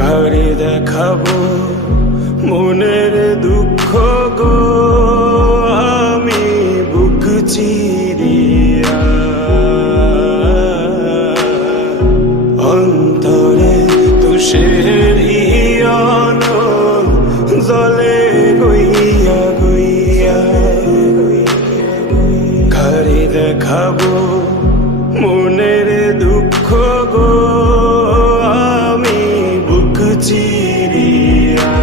কারে দেখাবো মনের দুঃখ গো, আমি বুক চিরিয়া অন্তরে তুষের জলে গইয়া গইয়া। কারে দেখাবো মনের দুঃখ গো, আমি বুক চিরিয়া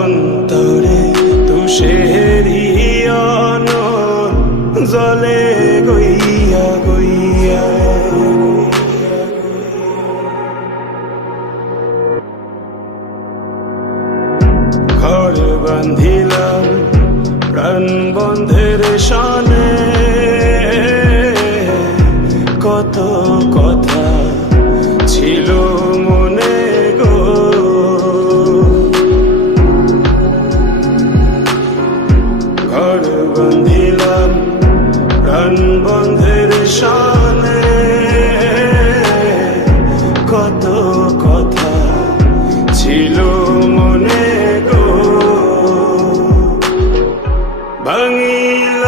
অন্তরে তুষের জলে গইয়া গইয়া। ঘর বান্ধিলাম প্রাণ বন্ধের শানে, কত কথা ছিল মনে গো। ঘর বান্ধিলাম প্রাণ বন্ধের শানে, কত কথা ছিল মনে গো। ভাঙিল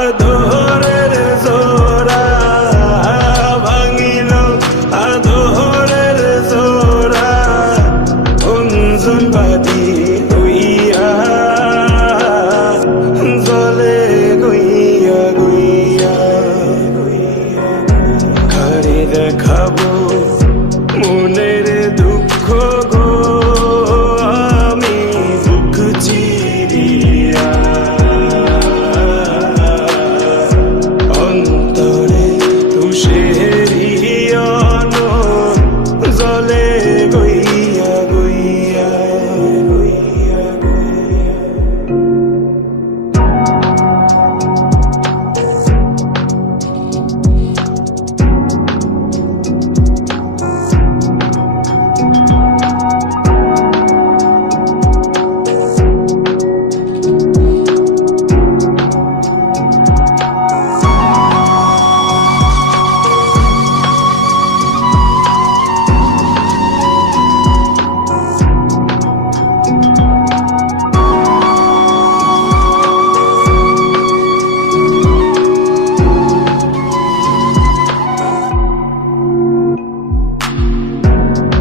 আদরের জোড়া, ভাঙিল আদরের জোড়া, অঞ্জন বাদি হইয়া জলে গইয়া গইয়া। কারে দেখাবো মনের দুঃখ গো, আমি বুক চিরিয়া অন্তরে তুষের জলে গইয়া গইয়া গইয়া গইয়া।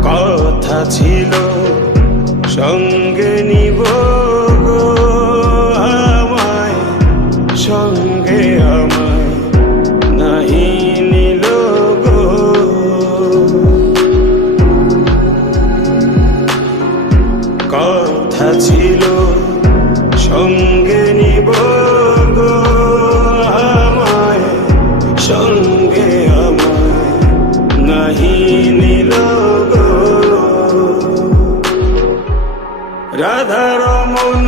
কথা ছিল সঙ্গে নিব গো আমায়, সঙ্গে আমায় নাহি নিল গো। কথা ছিল সঙ্গে নিব গো আমায়, সঙ্গে আমায় নাহি নিল গো। রাধার মন